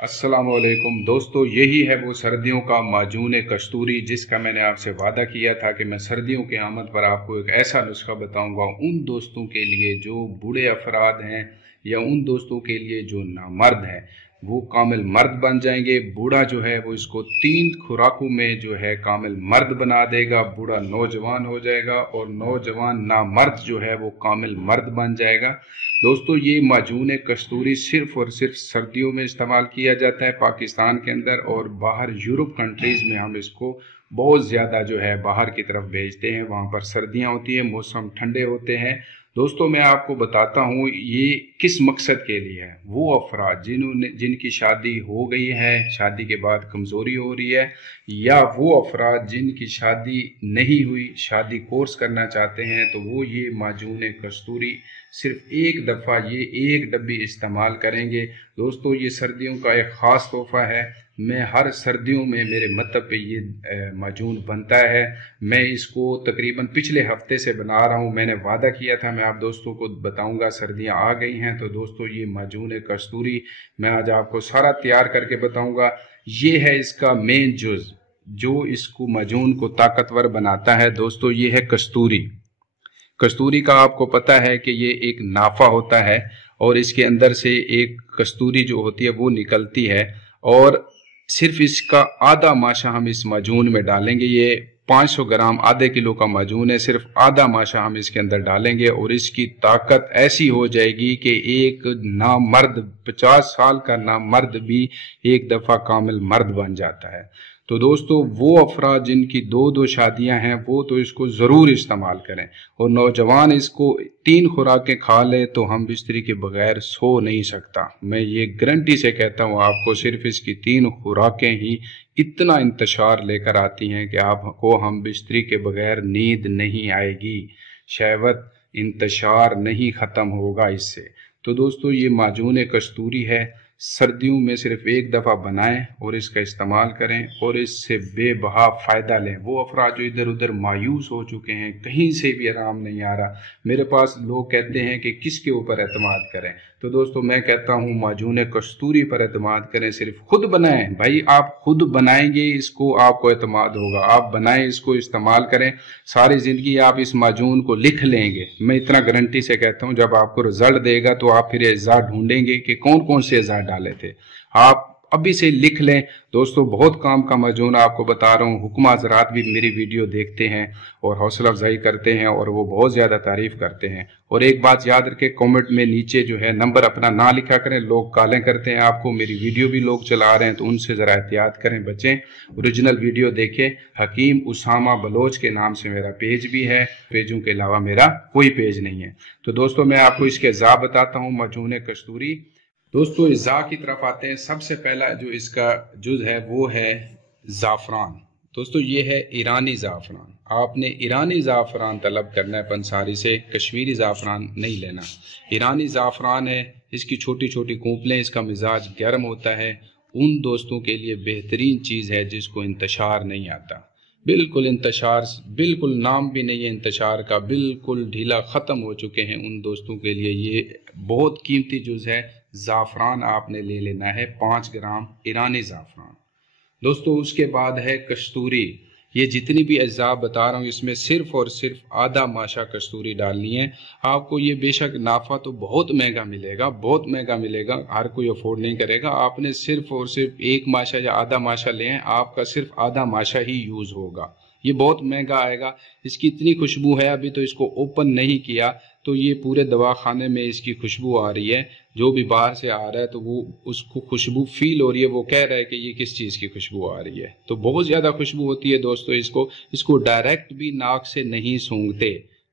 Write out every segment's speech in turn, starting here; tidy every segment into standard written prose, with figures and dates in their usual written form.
अस्सलाम वालेकुम दोस्तों, यही है वो सर्दियों का माजून कस्तूरी जिसका मैंने आपसे वादा किया था कि मैं सर्दियों की आमद पर आपको एक ऐसा नुस्खा बताऊंगा उन दोस्तों के लिए जो बूढ़े अफराद हैं या उन दोस्तों के लिए जो नामर्द हैं, वो कामिल मर्द बन जाएंगे। बूढ़ा जो है वो इसको 3 खुराकों में जो है कामिल मर्द बना देगा। बूढ़ा नौजवान हो जाएगा और नौजवान नामर्द जो है वो कामिल मर्द बन जाएगा। दोस्तों, ये माजून कस्तूरी सिर्फ और सिर्फ सर्दियों में इस्तेमाल किया जाता है पाकिस्तान के अंदर, और बाहर यूरोप कंट्रीज़ में हम इसको बहुत ज़्यादा जो है बाहर की तरफ भेजते हैं। वहाँ पर सर्दियाँ होती हैं, मौसम ठंडे होते हैं। दोस्तों, मैं आपको बताता हूँ ये किस मकसद के लिए है। वो अफराद जिनकी शादी हो गई है, शादी के बाद कमज़ोरी हो रही है, या वो अफराद जिनकी शादी नहीं हुई, शादी कोर्स करना चाहते हैं, तो वो ये माजून कस्तूरी सिर्फ एक दफ़ा ये एक डब्बी इस्तेमाल करेंगे। दोस्तों, ये सर्दियों का एक ख़ास तोहफ़ा है। मैं हर सर्दियों में मेरे मतब पे ये माजून बनता है। मैं इसको तकरीबन पिछले हफ्ते से बना रहा हूँ। मैंने वादा किया था मैं आप दोस्तों को बताऊंगा, सर्दियाँ आ गई हैं। तो दोस्तों, ये माजून कस्तूरी मैं आज आपको सारा तैयार करके बताऊंगा। ये है इसका मेन जुज़ जो इसको माजून को ताकतवर बनाता है। दोस्तों, ये है कस्तूरी। कस्तूरी का आपको पता है कि ये एक नाफा होता है और इसके अंदर से एक कस्तूरी जो होती है वो निकलती है, और सिर्फ इसका आधा माशा हम इस माजून में डालेंगे। ये 500 ग्राम आधे किलो का माजून है, सिर्फ आधा माशा हम इसके अंदर डालेंगे और इसकी ताकत ऐसी हो जाएगी कि एक नामर्द 50 साल का नामर्द भी एक दफ़ा कामिल मर्द बन जाता है। तो दोस्तों, वो अफराद जिनकी 2-2 शादियां हैं वो तो इसको ज़रूर इस्तेमाल करें, और नौजवान इसको 3 खुराकें खा ले तो हम बिस्तरी के बगैर सो नहीं सकता। मैं ये गारंटी से कहता हूँ आपको, सिर्फ इसकी 3 खुराकें ही इतना इंतशार लेकर आती हैं कि आपको हम बिस्तरी के बगैर नींद नहीं आएगी, शहवत इंतशार नहीं ख़त्म होगा इससे। तो दोस्तों, ये माजून कस्तूरी है, सर्दियों में सिर्फ एक दफ़ा बनाएं और इसका इस्तेमाल करें और इससे बेबहा फ़ायदा लें। वो अफराद जो इधर उधर मायूस हो चुके हैं, कहीं से भी आराम नहीं आ रहा, मेरे पास लोग कहते हैं कि किसके ऊपर एतमाद करें, तो दोस्तों मैं कहता हूँ माजून कस्तूरी पर एतमाद करें। सिर्फ खुद बनाएं भाई, आप खुद बनाएंगे इसको, आपको एतमाद होगा। आप बनाएं, इसको इस्तेमाल करें, सारी ज़िंदगी आप इस माजून को लिख लेंगे। मैं इतना गारंटी से कहता हूँ, जब आपको रिजल्ट देगा तो आप फिर एज़ा ढूंढेंगे कि कौन कौन से एज़ा डाले थे। आप अभी से लिख लें। दोस्तों, बहुत काम का माजून आपको बता रहा हूँ। हुक्मा हज़रात भी मेरी वीडियो देखते हैं और हौसला अफजाई करते हैं और वो बहुत ज़्यादा तारीफ़ करते हैं। और एक बात याद रखें, कमेंट में नीचे जो है नंबर अपना ना लिखा करें, लोग कालें करते हैं आपको। मेरी वीडियो भी लोग चला रहे हैं तो उनसे ज़रा एहतियात करें, बचें। ओरिजिनल वीडियो देखें। हकीम उसामा बलोच के नाम से मेरा पेज भी है, पेजों के अलावा मेरा कोई पेज नहीं है। तो दोस्तों, मैं आपको इसके अज़ा बताता हूँ माजून कस्तूरी। दोस्तों, इज़ा की तरफ आते हैं। सबसे पहला जो इसका जुज़ है वो है ज़ाफ़रान। दोस्तों, ये है ईरानी ज़ाफ़रान। आपने ईरानी ज़ाफ़रान तलब करना है पंसारी से, कश्मीरी ज़ाफ़रान नहीं लेना। ईरानी ज़ाफ़रान है, इसकी छोटी छोटी कूपलें, इसका मिजाज गर्म होता है। उन दोस्तों के लिए बेहतरीन चीज़ है जिसको इंतशार नहीं आता। बिल्कुल इंतशार, बिल्कुल नाम भी नहीं है इंतशार का, बिल्कुल ढीला ख़त्म हो चुके हैं। उन दोस्तों के लिए ये बहुत कीमती जुज़ है। ज़ाफ़रान आपने ले लेना है 5 ग्राम ईरानी ज़ाफ़रान। दोस्तों, उसके बाद है कस्तूरी। ये जितनी भी अज्जा बता रहा हूँ इसमें सिर्फ और सिर्फ आधा माशा कस्तूरी डालनी है। आपको ये बेशक नाफा तो बहुत महंगा मिलेगा, बहुत महंगा मिलेगा, हर कोई अफोर्ड नहीं करेगा। आपने सिर्फ और सिर्फ 1 माशा या आधा माशा लें, आपका सिर्फ आधा माशा ही यूज़ होगा। ये बहुत महंगा आएगा। इसकी इतनी खुशबू है, अभी तो इसको ओपन नहीं किया तो ये पूरे दवाखाने में इसकी खुशबू आ रही है। जो भी बाहर से आ रहा है तो वो उसको खुशबू फील हो रही है, वो कह रहा है कि ये किस चीज़ की खुशबू आ रही है। तो बहुत ज़्यादा खुशबू होती है दोस्तों। इसको डायरेक्ट भी नाक से नहीं सूंघते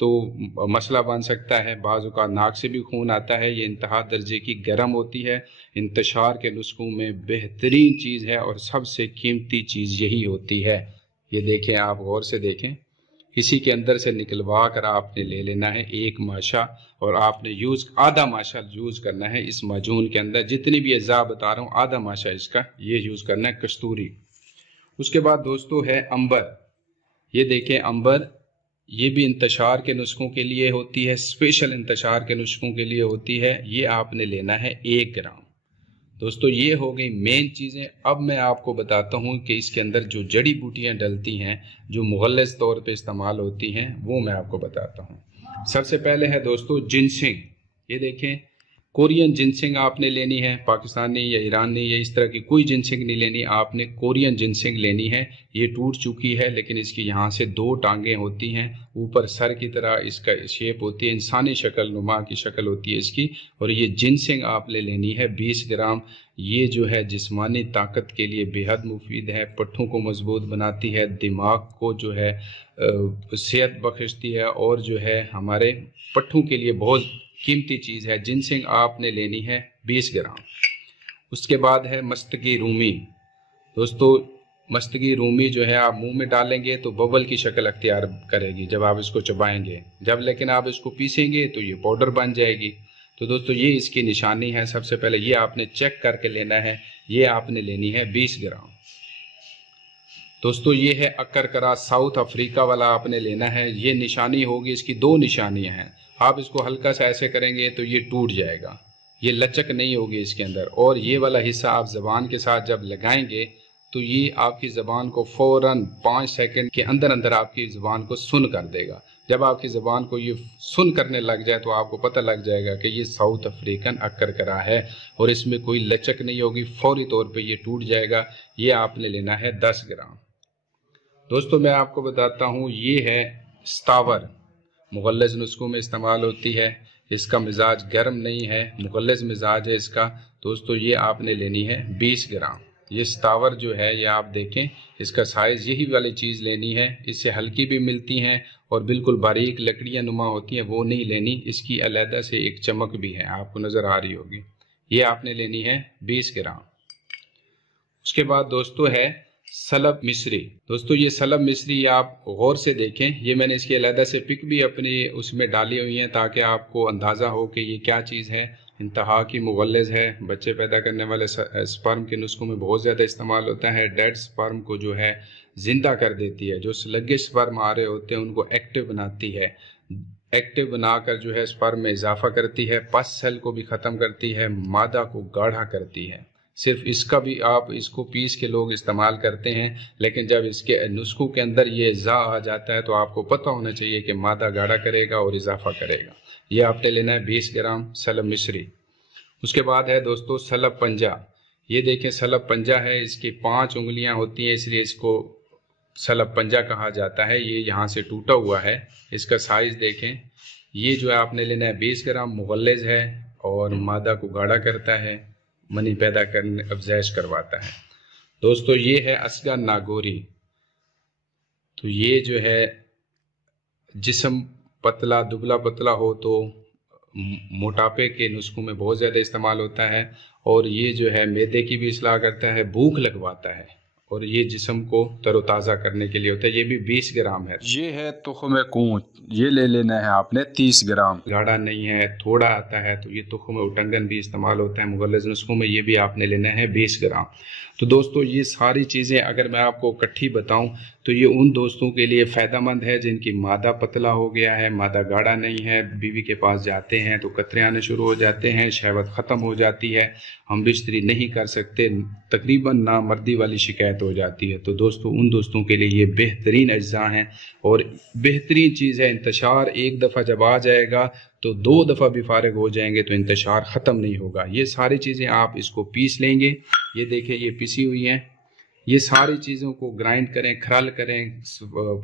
तो मसला बन सकता है। बाज़ औक़ात नाक से भी खून आता है। ये इंतहा दर्जे की गर्म होती है। इंतशार के नुस्खों में बेहतरीन चीज़ है और सबसे कीमती चीज़ यही होती है। ये देखें, आप गौर से देखें, इसी के अंदर से निकलवा कर आपने ले लेना है 1 माशा, और आपने आधा माशा यूज़ करना है इस माजून के अंदर। जितनी भी अज़ा बता रहा हूँ, आधा माशा इसका ये यूज़ करना है कस्तूरी। उसके बाद दोस्तों है अंबर। ये देखें अंबर, ये भी इंतशार के नुस्खों के लिए होती है, स्पेशल इंतशार के नुस्खों के लिए होती है। ये आपने लेना है 1 ग्राम। दोस्तों ये हो गई मेन चीज़ें। अब मैं आपको बताता हूँ कि इसके अंदर जो जड़ी बूटियाँ डलती हैं, जो मुगल्लिज़ तौर पे इस्तेमाल होती हैं, वो मैं आपको बताता हूँ। सबसे पहले है दोस्तों जिनसिंग। ये देखें, कोरियन जिनसिंग आपने लेनी है, पाकिस्तानी या ईरानी या इस तरह की कोई जिनसिंग नहीं लेनी, आपने कोरियन जिनसिंग लेनी है। ये टूट चुकी है, लेकिन इसकी यहाँ से 2 टांगें होती हैं, ऊपर सर की तरह इसका शेप होती है, इंसानी शक्ल नुमा की शक्ल होती है इसकी। और ये जिनसिंग आपने लेनी है 20 ग्राम। ये जो है जिस्मानी ताकत के लिए बेहद मुफीद है, पट्ठों को मजबूत बनाती है, दिमाग को जो है सेहत बख्शती है, और जो है हमारे पट्ठों के लिए बहुत कीमती चीज़ है। जिनसिंग आपने लेनी है 20 ग्राम। उसके बाद है मस्तकी रूमी। दोस्तों मस्तकी रूमी जो है आप मुंह में डालेंगे तो बबल की शक्ल अख्तियार करेगी जब आप इसको चबाएंगे, जब लेकिन आप इसको पीसेंगे तो ये पाउडर बन जाएगी। तो दोस्तों ये इसकी निशानी है। सबसे पहले ये आपने चेक करके लेना है। ये आपने लेनी है 20 ग्राम। दोस्तों ये है अक्करकरा, साउथ अफ्रीका वाला आपने लेना है। ये निशानी होगी, इसकी 2 निशानियां हैं। आप इसको हल्का सा ऐसे करेंगे तो ये टूट जाएगा, ये लचक नहीं होगी इसके अंदर। और ये वाला हिस्सा आप ज़बान के साथ जब लगाएंगे तो ये आपकी ज़बान को फ़ौरन 5 सेकंड के अंदर अंदर आपकी ज़बान को सुन कर देगा। जब आपकी ज़बान को ये सुन करने लग जाए तो आपको पता लग जाएगा कि ये साउथ अफ्रीकन अक्करकरा है और इसमें कोई लचक नहीं होगी, फौरी तौर पे ये टूट जाएगा। ये आपने लेना है 10 ग्राम। दोस्तों मैं आपको बताता हूँ, ये है स्तावर, मुगल्लिज़ नुस्खों में इस्तेमाल होती है। इसका मिजाज गर्म नहीं है, मुगल्लिज़ मिजाज है इसका। दोस्तों ये आपने लेनी है 20 ग्राम। ये स्तावर जो है ये आप देखें, इसका साइज़ यही वाली चीज़ लेनी है। इससे हल्की भी मिलती हैं और बिल्कुल बारीक लकड़ियाँ नुमा होती हैं, वो नहीं लेनी। इसकी अलहदा से एक चमक भी है, आपको नज़र आ रही होगी। ये आपने लेनी है 20 ग्राम। उसके बाद दोस्तों है सलब मिस्री। दोस्तों ये सलब मिस्री आप गौर से देखें, ये मैंने इसकी अलहदा से पिक भी अपनी उसमें डाली हुई है ताकि आपको अंदाज़ा हो कि ये क्या चीज़ है। इंतहा की मुगल्लिज़ है, बच्चे पैदा करने वाले स्पर्म के नुस्खों में बहुत ज़्यादा इस्तेमाल होता है। डेड स्पर्म को जो है ज़िंदा कर देती है, जो स्लगिश स्पर्म आ रहे होते हैं उनको एक्टिव बनाती है, एक्टिव बनाकर जो है स्पर्म में इजाफा करती है, पस सेल को भी ख़त्म करती है, मादा को गाढ़ा करती है। सिर्फ इसका भी आप इसको पीस के लोग इस्तेमाल करते हैं, लेकिन जब इसके नुस्खों के अंदर ये ज़ा आ जाता है तो आपको पता होना चाहिए कि मादा गाढ़ा करेगा और इजाफा करेगा। ये आपने लेना है 20 ग्राम सलब मिस्री। उसके बाद है दोस्तों सलब पंजा। ये देखें सलब पंजा है, इसकी 5 उंगलियां होती हैं इसलिए इसको सलब पंजा कहा जाता है। ये यहाँ से टूटा हुआ है, इसका साइज़ देखें। ये जो है आपने लेना है 20 ग्राम, मुगल्लिज़ है और मादा को गाढ़ा करता है, मनी पैदा करने अफजैश करवाता है। दोस्तों ये है असगा नागोरी। तो ये जो है जिस्म पतला दुबला पतला हो तो मोटापे के नुस्खों में बहुत ज़्यादा इस्तेमाल होता है, और ये जो है मैदे की भी इस्लाह करता है, भूख लगवाता है, और ये जिस्म को तरोताज़ा करने के लिए होता है। ये भी 20 ग्राम है। ये है तुख्म कूंच, ये ले लेना है आपने 30 ग्राम। गाढ़ा नहीं है, थोड़ा आता है, तो ये तुख्म उटंगन भी इस्तेमाल होता है मुगल्लिज़ नुस्खों में, ये भी आपने लेना है 20 ग्राम। तो दोस्तों ये सारी चीज़ें अगर मैं आपको इकट्ठी बताऊं तो ये उन दोस्तों के लिए फ़ायदेमंद है जिनकी मादा पतला हो गया है, मादा गाढ़ा नहीं है, बीवी के पास जाते हैं तो कतरे आने शुरू हो जाते हैं, शहवत ख़त्म हो जाती है, हम बिस्तरी नहीं कर सकते, तकरीबन नामर्दी वाली शिकायत हो जाती है। तो दोस्तों उन दोस्तों के लिए ये बेहतरीन अज्जा हैं और बेहतरीन चीज़ है। इंतशार एक दफ़ा जब आ जाएगा तो 2 दफ़ा भी फारिग हो जाएंगे तो इंतशार ख़त्म नहीं होगा। ये सारी चीज़ें आप इसको पीस लेंगे। ये देखिए ये पिसी हुई हैं। ये सारी चीज़ों को ग्राइंड करें, खरल करें,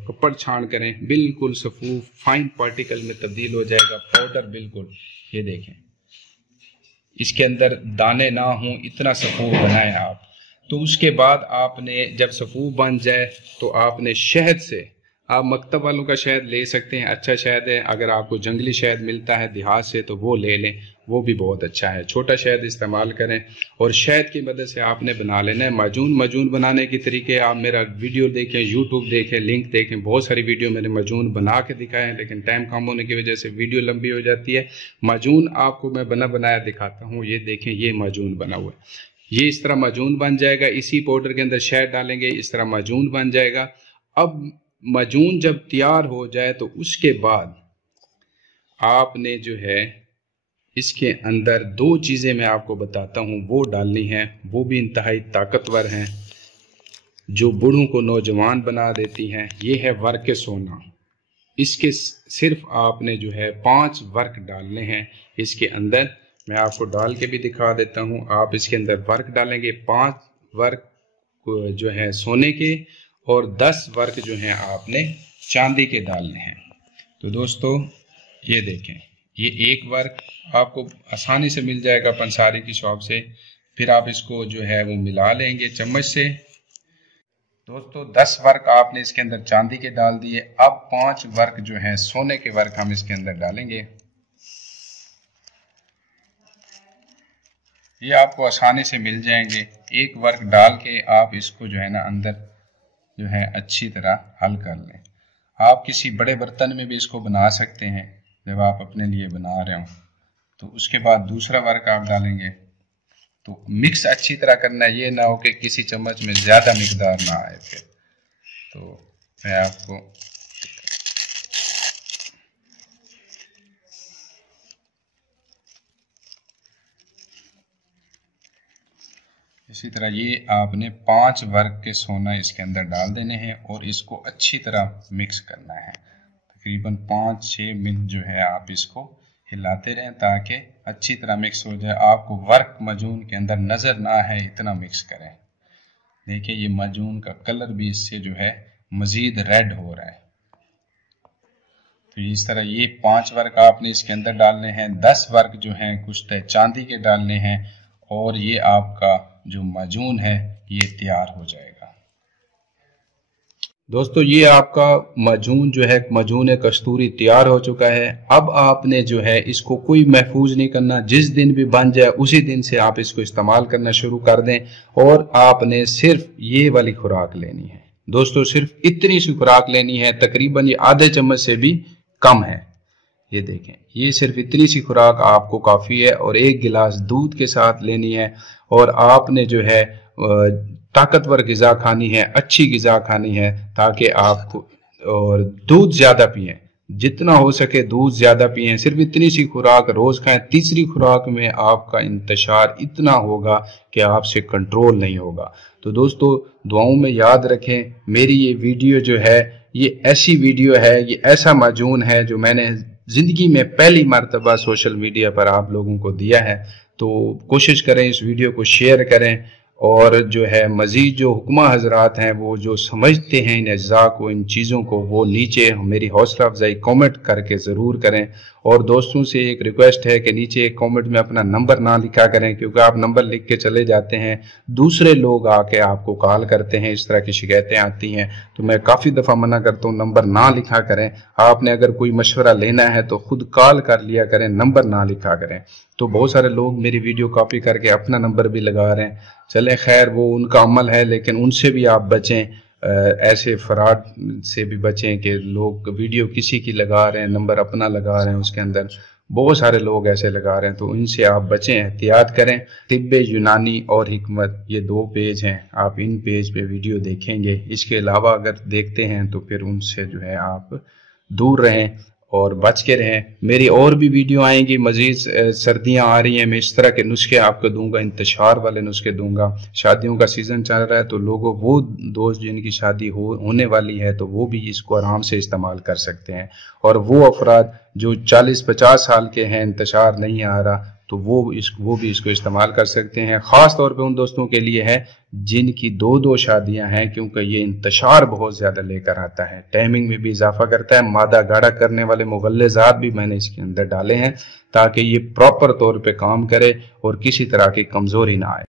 कपड़ छान करें, बिल्कुल सफूफ फाइन पार्टिकल में तब्दील हो जाएगा, पाउडर बिल्कुल। ये देखें इसके अंदर दाने ना हों, इतना सफूफ बनाएं आप। तो उसके बाद आपने जब सफूफ बन जाए तो आपने शहद से, आप मकतब वालों का शहद ले सकते हैं, अच्छा शहद है। अगर आपको जंगली शहद मिलता है देहात से तो वो ले लें, वो भी बहुत अच्छा है। छोटा शहद इस्तेमाल करें और शहद की मदद से आपने बना लेना है माजून। माजून बनाने के तरीके आप मेरा वीडियो देखें, यूट्यूब देखें, लिंक देखें, बहुत सारी वीडियो मैंने माजून बना के दिखाए हैं, लेकिन टाइम कम होने की वजह से वीडियो लंबी हो जाती है। माजून आपको मैं बना बनाया दिखाता हूँ। ये देखें ये माजून बना हुआ है। ये इस तरह माजून बन जाएगा। इसी पाउडर के अंदर शहद डालेंगे, इस तरह माजून बन जाएगा। अब माजून जब तैयार हो जाए तो उसके बाद आपने जो है اس کے اندر 2 چیزیں میں آپ کو بتاتا ہوں وہ ڈالنی ہیں، وہ بھی انتہائی طاقتور ہیں، جو بوڑھوں کو نوجوان بنا دیتی ہیں۔ یہ ہے ورق سونا۔ اس کے صرف آپ نے جو ہے 5 ورق ڈالنے ہیں اس کے اندر۔ میں آپ کو ڈال کے بھی دکھا دیتا ہوں۔ آپ اس کے اندر ورق ڈالیں گے، 5 ورق جو ہے سونے کے اور 10 ورق جو ہیں آپ نے چاندی کے ڈالنے ہیں۔ تو دوستو یہ دیکھیں، یہ 1 ورق آپ کو آسانی سے مل جائے گا پنساری کی شاپ سے، پھر آپ اس کو جو ہے وہ ملا لیں گے چمچ سے۔ دوستو 10 ورق آپ نے اس کے اندر چاندی کے ڈال دیے، اب 5 ورق جو ہیں سونے کے ورق ہم اس کے اندر ڈالیں گے۔ یہ آپ کو آسانی سے مل جائیں گے۔ 1 ورق ڈال کے آپ اس کو جو ہے نا اندر جو ہے اچھی طرح حل کر لیں۔ آپ کسی بڑے برتن میں بھی اس کو بنا سکتے ہیں جب آپ اپنے لیے بنا رہے ہوں۔ تو اس کے بعد دوسرا ورق آپ ڈالیں گے، تو مکس اچھی طرح کرنا ہے، یہ نہ ہو کہ کسی چمچ میں زیادہ مقدار نہ آئے۔ پھر تو میں آپ کو اسی طرح یہ آپ نے 5 ورق کے سونا اس کے اندر ڈال دینے ہیں اور اس کو اچھی طرح مکس کرنا ہے۔ تقریباً 5-6 منٹ جو ہے آپ اس کو ہلاتے رہیں تاکہ اچھی طرح مکس ہو جائے۔ آپ کو ورق معجون کے اندر نظر نہ آئے، اتنا مکس کریں۔ دیکھیں یہ معجون کا کلر بھی اس سے جو ہے مزید ریڈ ہو رہا ہے۔ تو اس طرح یہ 5 ورق آپ نے اس کے اندر ڈالنے ہیں، 10 ورق جو ہیں کچھ چاندی کے ڈالنے ہیں، اور یہ آپ کا جو معجون ہے یہ تیار ہو جائے گا۔ دوستو یہ آپ کا معجون جو ہے معجون کستوری تیار ہو چکا ہے۔ اب آپ نے جو ہے اس کو کوئی محفوظ نہیں کرنا، جس دن بھی بن جائے اسی دن سے آپ اس کو استعمال کرنا شروع کر دیں، اور آپ نے صرف یہ والی خوراک لینی ہے۔ دوستو صرف اتنی سی خوراک لینی ہے، تقریباً یہ آدھے چمچ سے بھی کم ہے۔ یہ دیکھیں، یہ صرف اتنی سی خوراک آپ کو کافی ہے، اور 1 گلاس دودھ کے ساتھ لینی ہے، اور آپ نے جو ہے طاقتور غذا کھانی ہے، اچھی غذا کھانی ہے، تاکہ آپ کو اور دودھ زیادہ پئیں، جتنا ہو سکے دودھ زیادہ پئیں، صرف اتنی سی خوراک روز کھائیں۔ تیسری خوراک میں آپ کا انتشار اتنا ہوگا کہ آپ سے کنٹرول نہیں ہوگا۔ تو دوستو دعاؤں میں یاد رکھیں، میری یہ ویڈیو جو ہے یہ ایسی ویڈیو ہے، یہ ایسا معجون ہے جو میں نے زندگی میں پہلی مرتبہ سوشل میڈیا پر آپ لوگوں کو دیا ہے۔ تو کوشش کریں اس ویڈیو کو شیئر کریں، اور جو ہے مزید جو حکمہ حضرات ہیں وہ جو سمجھتے ہیں ان اجزاء کو، ان چیزوں کو، وہ نیچے میری حوصلہ افزائی کومنٹ کر کے ضرور کریں۔ اور دوستوں سے ایک ریکویسٹ ہے کہ نیچے کومنٹ میں اپنا نمبر نہ لکھا کریں، کیونکہ آپ نمبر لکھ کے چلے جاتے ہیں، دوسرے لوگ آ کے آپ کو کال کرتے ہیں، اس طرح کی شکایتیں آتی ہیں۔ تو میں کافی دفعہ منع کرتا ہوں نمبر نہ لکھا کریں۔ آپ نے اگر کوئی مشورہ لینا ہے تو خود کال کر لیا کریں، نمبر نہ لکھا کریں۔ تو بہت سارے لوگ میری ویڈیو کاپی کر کے اپنا نمبر بھی لگا رہے ہیں، چلیں خیر وہ ان کا عمل ہے، لیکن ان سے بھی آپ بچیں، ایسے فراڈ سے بھی بچیں کہ لوگ ویڈیو کسی کی لگا رہے ہیں، نمبر اپنا لگا رہے ہیں، اس کے اندر بہت سارے لوگ ایسے لگا رہے ہیں، تو ان سے آپ بچیں، احتیاط کریں۔ طب یونانی اور حکمت یہ 2 پیج ہیں، آپ ان پیج پہ ویڈیو دیکھیں گے۔ اس کے علاوہ اگر دیکھتے ہیں تو پھر ان سے جو ہے آپ دور رہیں اور بچ کے رہیں۔ میری اور بھی ویڈیو آئیں گی، مزید سردیاں آ رہی ہیں، میں اس طرح کے نسخے آپ کو دوں گا، انتشار والے نسخے دوں گا۔ شادیوں کا سیزن چل رہا ہے، تو لوگوں وہ دوست جن کی شادی ہونے والی ہے تو وہ بھی اس کو آرام سے استعمال کر سکتے ہیں، اور وہ افراد جو 40-50 سال کے ہیں، انتشار نہیں آ رہا، تو وہ بھی اس کو استعمال کر سکتے ہیں۔ خاص طور پہ ان دوستوں کے لیے ہے جن کی 2 شادیاں ہیں، کیونکہ یہ انتشار بہت زیادہ لے کر آتا ہے، ٹائمنگ میں بھی اضافہ کرتا ہے۔ مادہ گاڑھا کرنے والے مغلظات بھی میں نے اس کے اندر ڈالے ہیں تاکہ یہ پراپر طور پہ کام کرے اور کسی طرح کی کمزوری نہ آئے۔